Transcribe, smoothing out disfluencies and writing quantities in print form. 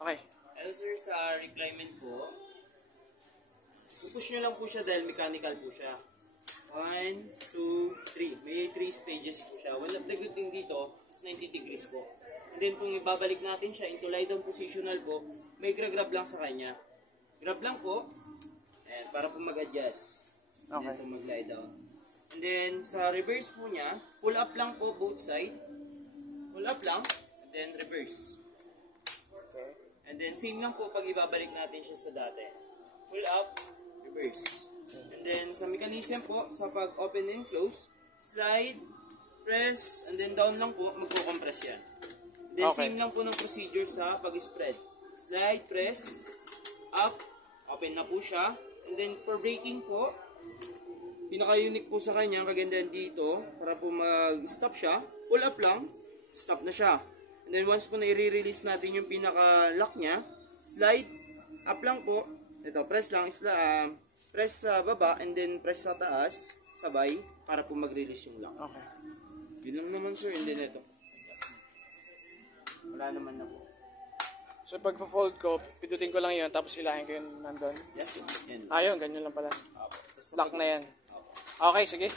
Okay. Hello sir, sa reclinement po, push nyo lang po siya dahil mechanical po siya. 1, 2, 3. May 3 stages po siya. One of the good thing dito is 90 degrees po. And then kung ibabalik natin siya into lie down positional po, may grab lang sa kanya. Grab lang po, and para po mag-adjust. Okay. And then po mag-lie down. And then sa reverse po niya, pull up lang po both side. Pull up lang, and then reverse. Okay. And then same lang po pag ibabalik natin siya sa dati. Pull up, reverse. And then sa mechanism po, sa pag open and close, slide, press, and then down lang po, magko-compress yan. And then Okay. same lang po ng procedure sa pag-spread. Slide, press, up, open na po siya. And then for braking po, pinaka-unique po sa kanya, kagandahan dito, para po mag-stop siya, pull up lang, stop na siya. And then once po na i-release natin yung pinaka-lock niya, slide, up lang po, ito, press lang, press sa baba, and then press sa taas, sabay, para po mag-release yung lock. Okay. Yun lang naman sir, and then ito. Wala naman na po. So pag fold ko, pindutin ko lang yun, tapos hilahin ko yun nandun. Yes, yan. Ayun, ganyan lang pala. Lock na yan. Okay, sige.